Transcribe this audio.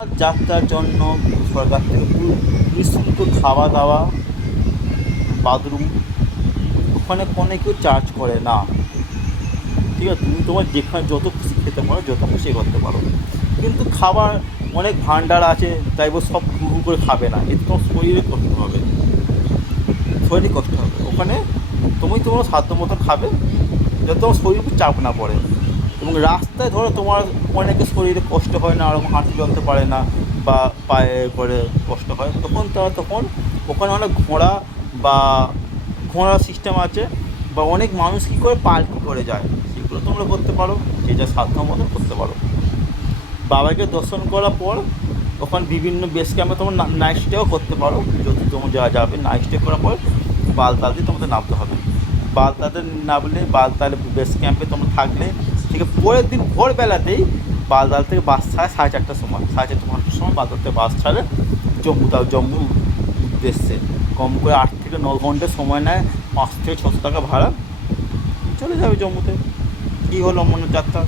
যাত্রার জন্য সরকার থেকে নিঃশুল্ক খাওয়া দাওয়া, বাথরুম, ওখানে কোনো কেউ চার্জ করে না। ঠিক আছে, তুমি তোমার যেখানে যত খুশি খেতে পারো, যত খুশি করতে পারো। কিন্তু খাবার অনেক ভাণ্ডার আছে, তাই সব হুড় করে খাবে না, এতে তোমার শরীরে কষ্ট হবে, শরীরে কষ্ট হবে। ওখানে তুমি তোমার সাধ্য মতো খাবে, যাতে তোমার শরীরে চাপ না পড়ে। এবং রাস্তায় ধরো তোমার অনেকের শরীরে কষ্ট হয় না, ওরকম হাঁটু চলতে পারে না, বা পায়ে করে কষ্ট হয়, তখন ওখানে অনেক বা ঘোড়া সিস্টেম আছে, বা অনেক মানুষ কী করে পালকি করে যায়, সেগুলো তোমরা করতে পারো, যে যা সাধ্য মতো করতে পারো। বাবাকে দর্শন করার পর ওখানে বিভিন্ন বেস ক্যাম্পে তোমার নাইট স্টেও করতে পারো। যদি তোমার যাওয়া যাবে, নাইট স্টে করার পর বালতাল দিয়ে তোমাদের নামতে হবে। বালতাতে নামলে, বালতালে বেস ক্যাম্পে তোমরা থাকলে, ঠিক আছে, পরের দিন ভোরবেলাতেই বালতাল থেকে বাস ছাড়ে 4:30টার সময়, 4:30-5টার সময় বালতাল থেকে বাস ছাড়ে জম্মু উদ্দেশ্যে। কম করে 8 থেকে 9 ঘন্টা সময় নেয়, 500 থেকে 600 টাকা ভাড়া, চলে যাবে জম্মুতে। কী হলো মনের যাত্রা।